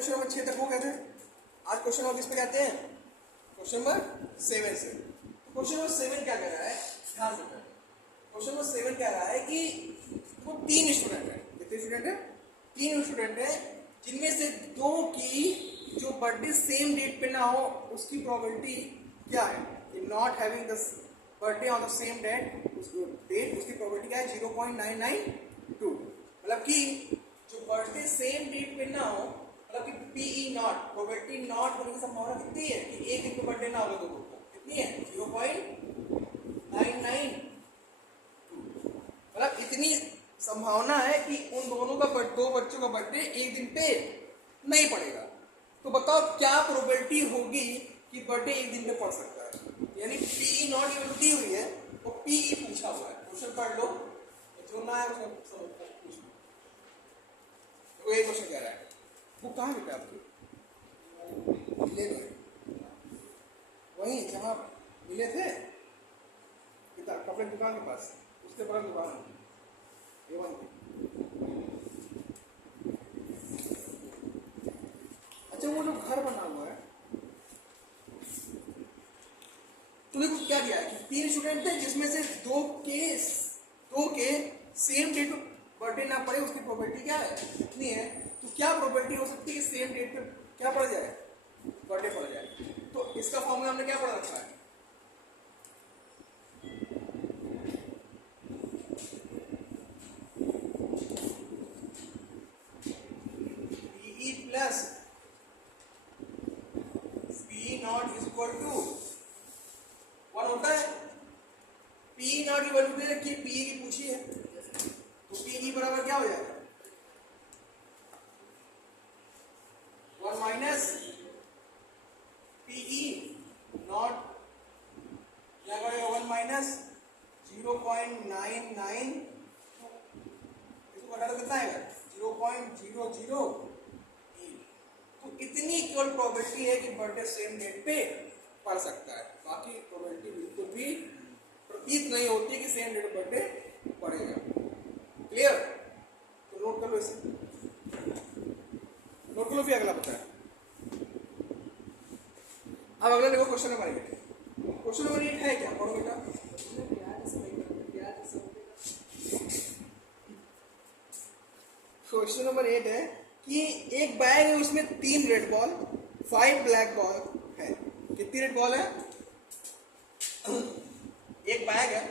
Question number 6 तक हो गए थे। आज क्वेश्चन नंबर किस पे कहते हैं? क्वेश्चन नंबर 7 से। तो क्वेश्चन नंबर 7 क्या कह रहा है, ध्यान से। क्वेश्चन नंबर 7 कह रहा है कि वो 3 स्टूडेंट है। कितने स्टूडेंट है? 3 स्टूडेंट है, जिनमें से 2 की जो बर्थडे सेम डेट पे ना हो उसकी प्रोबेबिलिटी क्या है? Not having the birthday on the same date, उसकी प्रोबेबिलिटी क्या है? 0.992। मतलब कि जो बर्थडे सेम डेट पे ना हो, मतलब कि पीई नॉट, प्रोबेबिलिटी नॉट होने की संभावना कितनी है कि एक दिन पे बर्थडे ना होगा दोनों का? कितनी है? 0.992। मतलब इतनी संभावना है कि उन दोनों का दो बच्चों का बर्थडे एक दिन पे नहीं पड़ेगा। तो बताओ क्या प्रोबेबिलिटी होगी कि बर्थडे एक दिन पे पड़ सकता है? यानी पी नॉट की वैल्यू दी हुई है और पीई पूछा हुआ है। क्वेश्चन पढ़ लो, जो ना है उसको पूछ लो। तो ये क्वेश्चन कह रहा है, वो कहाँ बेटा आपकी? मिले थे वहीं जहाँ मिले थे, कपड़े की दुकान के पास, उसके बगल दुकान A1 की। अच्छा, वो जो घर बना हुआ है, तो देखो क्या दिया है कि 3 स्टूडेंट थे जिसमें से 2 के सेम डेट बर्थडे ना पड़े, उसकी प्रोबेबिलिटी क्या है? कितनी है? तो क्या प्रोबेबिलिटी हो सकती है कि सेम डेट पे क्या पड़ जाए? बर्थडे पड़ जाए। तो इसका फॉर्मूला हमने क्या पढ़ा रखा है? PE plus P not is equal to 1 होता है। पी नॉट की वैल्यू दे रखी है, पी की पूछी है, तो पी बराबर क्या हो जाएगा? 1 माइनस पीई नॉट, क्या करेगा? 1 माइनस 0.99, इसको घटा तो कितना आएगा? 0.00। तो इतनी केवल प्रोबेबिलिटी है कि बर्थडे सेम डेट पे पड़ सकता है, बाकी प्रोबेबिलिटी बिल्कुल भी प्रतीत नहीं होती कि सेम डेट बर्थडे पड़ेगा। क्लियर? तो नोट कर लो इसे, नोट कर लो, फिर अगला पता है। अब अगला देखो क्वेश्चन नंबर 8। क्वेश्चन नंबर 8 है क्या? पढ़ो बेटा। क्वेश्चन नंबर 8 है कि एक बैग है, उसमें 3 रेड बॉल 5 ब्लैक बॉल है। कितनी रेड बॉल है? एक बैग है,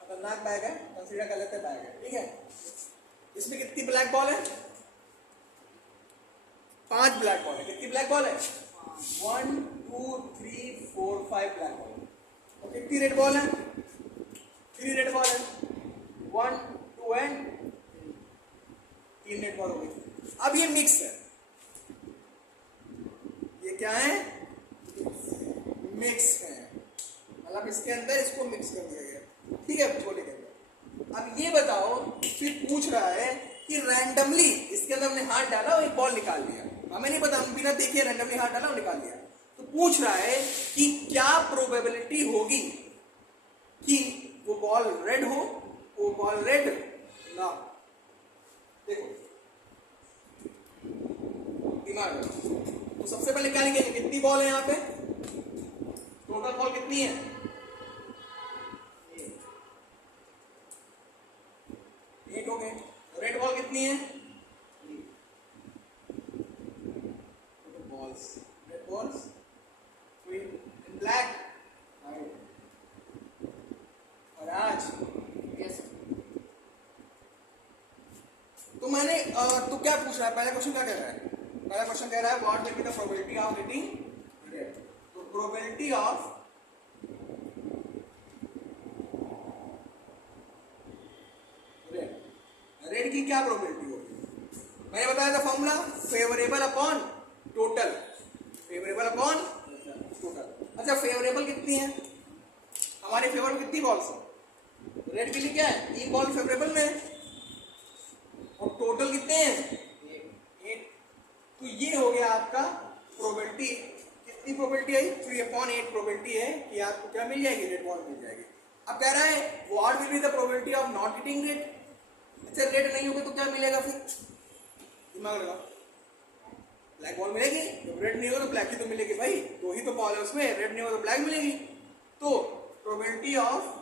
खतरनाक बैग है, कंसीडर कर लेते हैं बैग है, ठीक है। इसमें कितनी ब्लैक बॉल है? 5 ब्लैक बॉल है। कितनी ब्लैक बॉल है? 1 2 3 4 5 ब्लैक बॉल। और कितनी रेड बॉल है? 3 रेड बॉल है। 1 2 एंड 3 रेड बॉल हो गई। अब ये मिक्स है, ये क्या है? मिक्स है, मतलब इसके अंदर इसको मिक्स कर दिया गया, ठीक है, छोले के अंदर। अब ये बताओ, फिर पूछ रहा है कि रैंडमली इसके अंदर हमने हाथ डाला और एक बॉल निकाल लिया, हमें नहीं पता, हम बिना देखे रैंडमली हाथ डाला और निकाल लिया। तो पूछ रहा है कि क्या प्रोबेबिलिटी होगी कि वो बॉल रेड हो, वो बॉल रेड ना हो। देखो दिमाग में, तो सबसे पहले क्या लिखेंगे? कितनी बॉल है यहाँ पे? टोटल बॉल कितनी है? 8 हो गए। रेड बॉल कितनी है? Balls, red balls, black. और आज तो मैंने तो क्या पूछ रहा है? पहला क्वेश्चन क्या कह रहा है? पहला क्वेश्चन कह रहा है what will be the probability of getting red. तो प्रोबेबिलिटी ऑफ रेड की क्या प्रोबेबिलिटी होगी? मैंने बताया था formula, favourable upon total, favourable upon total. अच्छा, फेवरेबल कितनी है? हमारे फेवर में कितनी बॉल्स है? रेड के लिए क्या है? 3 बॉल फेवरेबल में, और टोटल कितने हैं? 8। तो ये हो गया आपका प्रोबेबिलिटी। कितनी प्रोबेबिलिटी आई? 3/8 प्रोबेबिलिटी है कि आपको क्या मिल जाएगी? रेड बॉल मिल जाएगी। अब कह रहा है what will be the probability of not getting red. अच्छा, रेड नहीं होगी तो क्या मिलेगा फिर? दिमाग लगाओ, ब्लैक बॉल मिलेगी। जब रेड नहीं होगा तो ब्लैक ही तो मिलेगी भाई, दो ही तो बॉल है उसमें, रेड नहीं होगा तो ब्लैक मिलेगी। तो प्रोबेबिलिटी ऑफ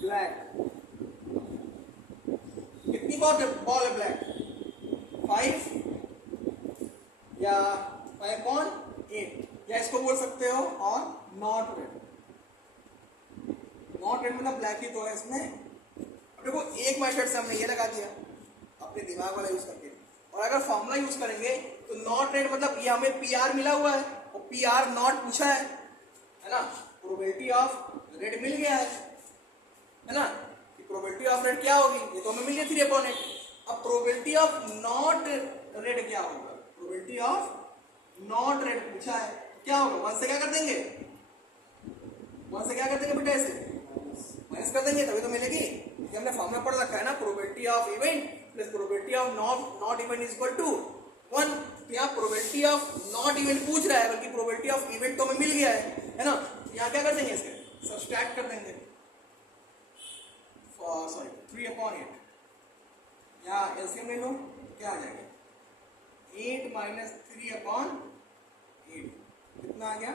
ब्लैक, कितनी बॉल है ब्लैक, 5 या 5/8, या इसको बोल सकते हो और नॉट रेड। नॉट रेड मतलब ब्लैक ही तो है इसमें। अब देखो एक मेथड से हमने ये लगा दिया अपने दिमाग वाला यूज करके, और अगर फॉर्मूला यूज करेंगे तो नॉट रेड मतलब ये हमें पीआर मिला हुआ है और पीआर नॉट पूछा है ना, प्रोबेबिलिटी ऑफ रेड मिल गया है ना, कि प्रोबेबिलिटी ऑफ रेड क्या होगी, ये तो हमें मिल गया 3/8। अब प्रोबेबिलिटी ऑफ नॉट रेड क्या होगा, प्रोबेबिलिटी ऑफ नॉट रेड पूछा है, क्या होगा, 1 से क्या कर देंगे, 1 से क्या कर देंगे बेटा, ऐसे माइनस कर देंगे तभी तो मिलेगी। ये हमने फॉर्मूला पढ़ रखा है ना, probability of event plus probability of not event is equal to 1। तो यहाँ प्रोबेबिलिटी ऑफ नॉट इवेंट पूछ रहा है, बल्कि प्रोबेबिलिटी ऑफ इवेंट तो हमें मिल गया है ना। यहाँ क्या कर देंगे, इसके सब्सट्रैक्ट कर देंगे, सॉरी 3/8, यहाँ एलसीएम ले लो, क्या आ जाएगा 8 माइनस 3/8, कितना आ गया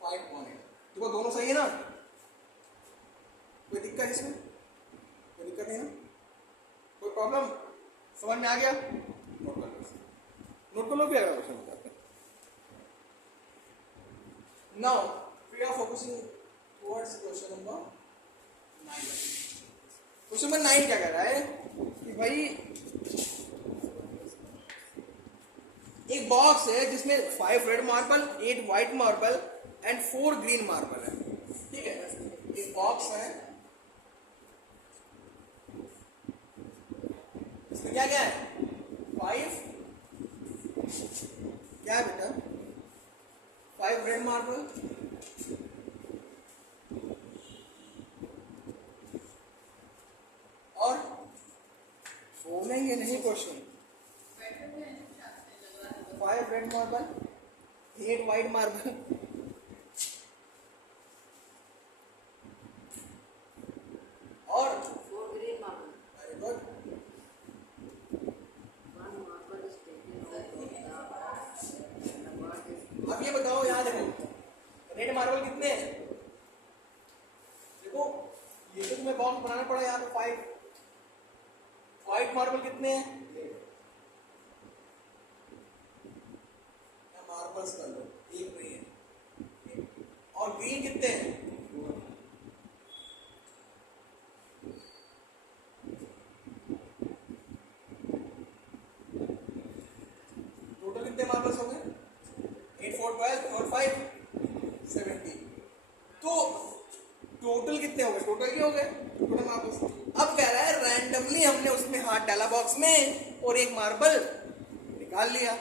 5/8। देखो दोनों सही है ना, कोई दिक्कत इसमें, कोई दिक्कत नहीं ना, कोई प्रॉब्लम, समझ में आ गया, नोट कर लो फिर अगला क्वेश्चन बताते हैं। Now we are focusing towards question number 9। Question number 9 क्या कह रहा है कि भाई एक बॉक्स है जिसमें 5 red marble, 8 white marble and 4 green marble है, ठीक है। एक बॉक्स है, इसमें क्या क्या है, 5 क्या है बेटा, 5 रेड मार्बल, और बोलेंगे नहीं question, 5 red marble, 8 white marble और 4 green marble. Very good. One marble is taken out of the board is अब ये बताओ, यहाँ देखो रेड मार्बल कितने हैं, देखो ये तो तुम्हें बॉक्स बनाना पड़ा, यहाँ पे 5, व्हाइट मार्बल कितने हैं, मार्बल्स कर लो, एक नहीं है, और ग्रीन कितने हैं, टोटल कितने मार्बल्स हो गए, 8 4 12 और 5 17। तो टोटल कितने हो गए, टोटल ही हो गए टोटल मार्बल्स। अब कह रहा है रैंडमली हमने उसमें हाथ डाला बॉक्स में और एक मार्बल निकाल लिया,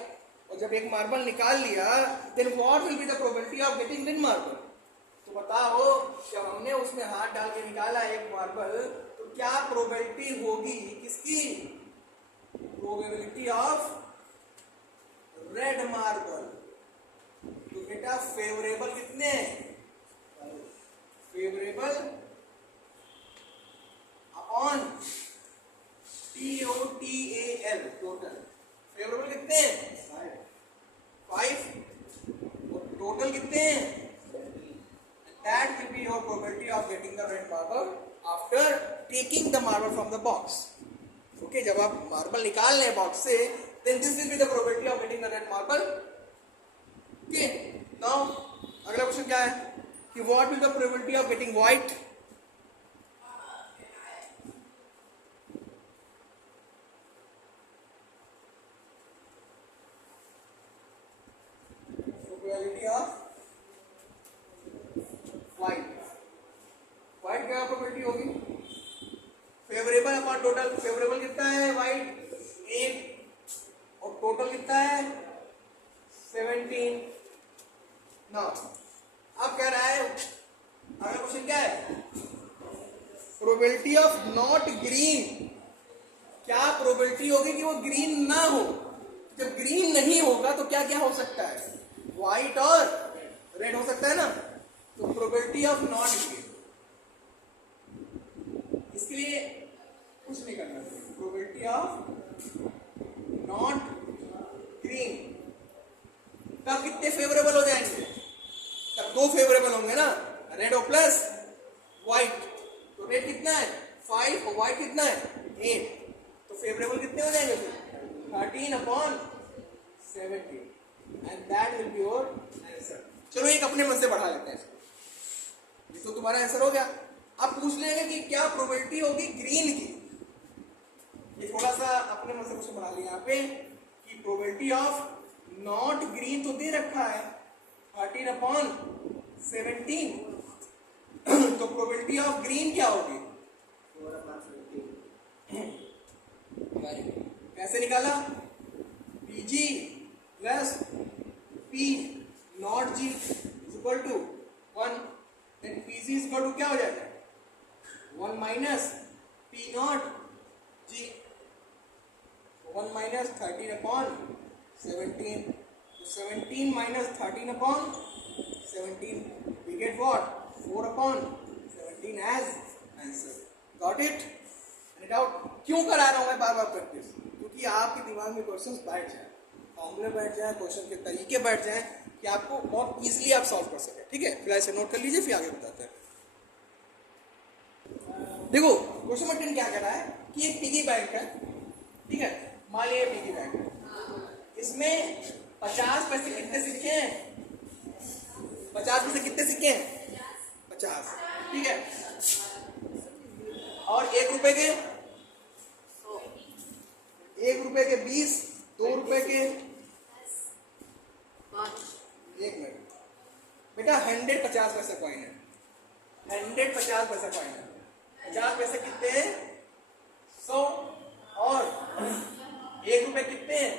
और जब एक मार्बल निकाल लिया then what will be the probability of getting green marble. तो बताओ जब हमने उसमें हाथ डाल के निकाला एक मार्बल तो क्या प्रोबेबिलिटी होगी किसकी, प्रोबेबिलिटी ऑफ रेड मार्बल। तो बेटा फेवरेबल कितने, favourable upon TOTAL, total favourable कितने हैं 5, और टोटल कितने हैं, that will be your probability of getting the red marble after taking the marble from the box. Okay, जब आप मार्बल निकाल लें बॉक्स से then this will be the probability of getting the red marble. Okay, now अगला question क्या है कि what will the probability of getting white, probability of white, white क्या प्रोबेबिलिटी होगी, फेवरेबल अपॉन टोटल, फेवरेबल कितना है white 8 और total कितना है 17। ना अब कह रहा है अगला क्वेश्चन क्या है, प्रोबेबिलिटी ऑफ नॉट ग्रीन, क्या प्रोबेबिलिटी होगी कि वो ग्रीन ना हो। जब ग्रीन नहीं होगा तो क्या क्या हो सकता है, व्हाइट और रेड हो सकता है ना। तो प्रोबेबिलिटी ऑफ नॉट ग्रीन, इसके लिए कुछ नहीं करना चाहिए। प्रोबेबिलिटी ऑफ नॉट ग्रीन तब कितने फेवरेबल हो जाएंगे, तब दो फेवरेबल होंगे ना, रेड और प्लस व्हाइट। तो रेड कितना है 5 और व्हाइट कितना है 8, तो फेवरेबल कितने हो जाएंगे फिर 13/17 and that will be your answer. चलो एक अपने मन से बढ़ा लेते हैं इसको, ये तो तुम्हारा आंसर हो गया। अब पूछ लेंगे कि क्या प्रोबेबिलिटी होगी ग्रीन की, ये थोड़ा सा अपने मन से कुछ बना लिया यहाँ पे कि प्रोबेबिलिटी ऑफ नॉट ग्रीन तो दे रखा है 13/17 तो प्रोबेबिलिटी ऑफ ग्रीन क्या होगी 4/15। कैसे निकाला, PG plus P not G is equal to 1, then PG is equal to क्या हो जाएगा 1 minus P not G, 1 minus 13/17, 17 minus 13/17 we get what 4/17 as answer. Got it? Any doubt? क्यों करा रहा हूं मैं बार बार प्रैक्टिस, क्योंकि आपके दिमाग में क्वेश्चंस बैठ जाए, फॉर्मूले बैठ जाए, क्वेश्चन के तरीके बैठ जाए कि आपको बहुत इजीली आप सॉल्व कर सके। ठीक है, फिलहाल से नोट कर लीजिए, फिर आगे बताते हैं। देखो क्वेश्चन नंबर 10 क्या कह रहा है कि एक पिगी बैंक है, ठीक है, मान लिया पिगी बैंक है, इसमें 50 पैसे कितने सिक्के हैं, 50 पैसे कितने सिक्के हैं 50, ठीक है, और 1 रुपए के 20, 2 रुपए के 5। 1 मिनट बेटा 100 50 पैसे कॉइन है, 100 50 पैसे कॉइन है, 50 पैसे कितने हैं 100, और 1 रुपए कितने हैं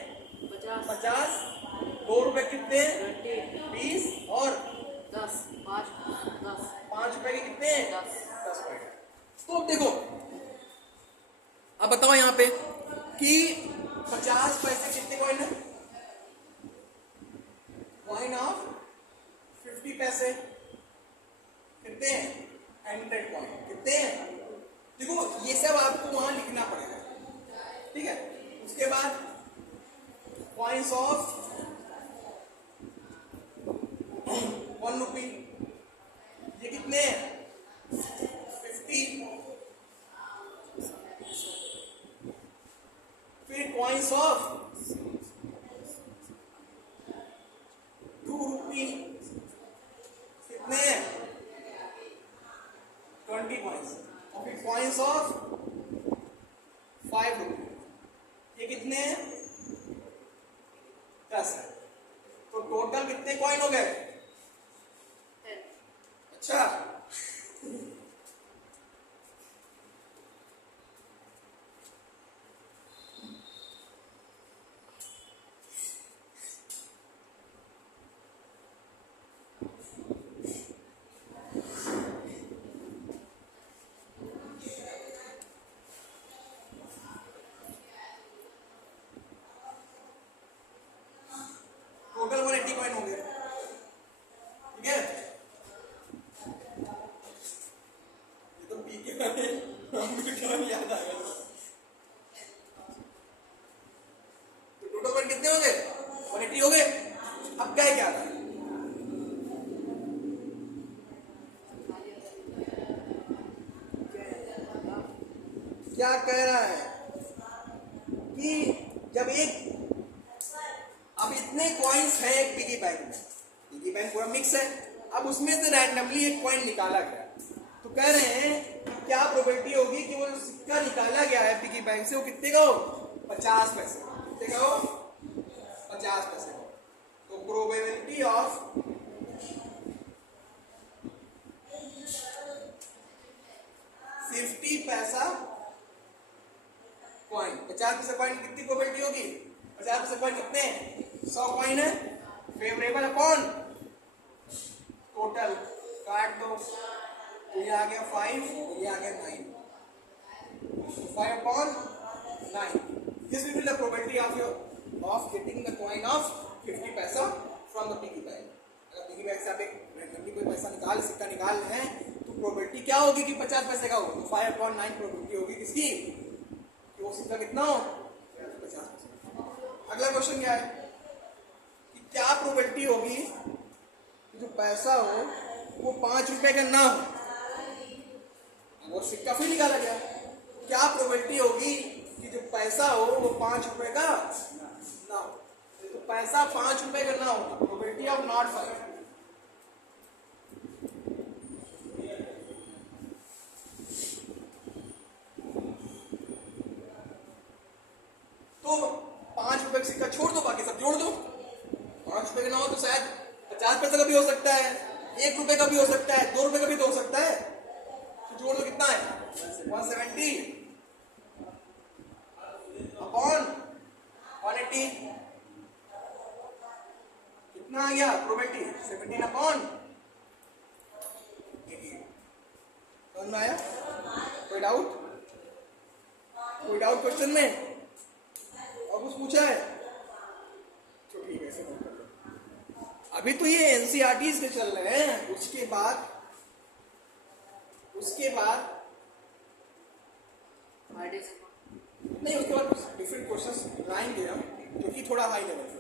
50, 2 रुपए कितने हैं 20, और 10, 5 रुपए के कितने हैं 10। 10 रुपए। तो देखो अब बताओ यहाँ पे कि 50 पैसे कितने कॉइन है, कॉइन ऑफ 50 पैसे कितने हैं 100 कॉइन कितने हैं। देखो ये सब आपको वहां लिखना पड़ेगा, ठीक है। उसके बाद कॉइन्स ऑफ 1 रुपी, ये कितने हैं 50, फिर कॉइन्स ऑफ 2 रुपी कितने हैं 20 कॉइन्स, और फिर कॉइन्स ऑफ 5 रुपी, ये कितने हैं 10 है। तो टोटल कितने कॉइन हो गए, अच्छा टोटल 180 कॉइन हो गए, ठीक है। ये तो पी के याद आ गया। तो टोटल कॉइन कितने हो गए 180 हो गए। अब क्या है, क्या कह रहा है कि जब अब इतने कॉइन्स हैं एक पिगी बैंक में, पिगी बैंक पूरा मिक्स है, अब उसमें से रैंडमली एक कॉइन निकाला गया, तो कह रहे हैं कि क्या प्रोबेबिलिटी होगी कि वो जो सिक्का निकाला गया है पिगी बैंक से वो कितने का हो 50 पैसे, कितने का हो 50 पैसे हो। तो प्रोबेबिलिटी ऑफ 50 पैसा कॉइन, 50 पैसा कॉइन कितनी प्रोबेबिलिटी होगी 50 पैसा कॉइन कितने 100 कॉइन है, फेवरेबल अपॉन टोटल, काट दो, तो ये आ गया 5, ये आ गया 9, 5/9, this will be the probability of getting the coin of 50 पैसा फ्रॉम द पिगी बैंक। अगर पिगी बैंक से आप एक रैंडमली कोई पैसा निकाल सिक्का निकाल रहे हैं तो प्रोबेबिलिटी क्या होगी कि 50 पैसे का हो, तो 5/9 प्रोबेबिलिटी होगी किसकी कि वो सिक्का कितना हो 50 पैसे। अगला क्वेश्चन क्या है कि क्या प्रोबेबिलिटी होगी कि जो पैसा हो वो 5 रुपए का ना हो, वो सिक्का फिर निकाला गया। क्या प्रोबेबिलिटी होगी कि जो पैसा हो वो 5 रुपए का ना हो, तो पैसा 5 रुपए का ना हो, प्रोबेबिलिटी ऑफ नॉट 5। तो 5 रुपए का सिक्का छोड़ दो, बाकी सब जोड़ दो। 5 रुपए का ना हो तो शायद 50 पैसे का भी हो सकता है, 1 रुपए का भी हो सकता है, 2 रुपए का भी तो हो सकता है। तो जोड़ दो, कितना है 170 अपॉन 180, कितना आ गया प्रोबेबिलिटी 17 अपॉन 80। समझ में आया? कोई डाउट क्वेश्चन में? और कुछ पूछा है तो ठीक है, ऐसे कर लो। अभी तो ये एनसीईआरटी के चल रहे हैं, उसके बाद नहीं, उसके बाद डिफरेंट क्वेश्चंस लाएंगे हम, जो कि थोड़ा हाई लेवल पे।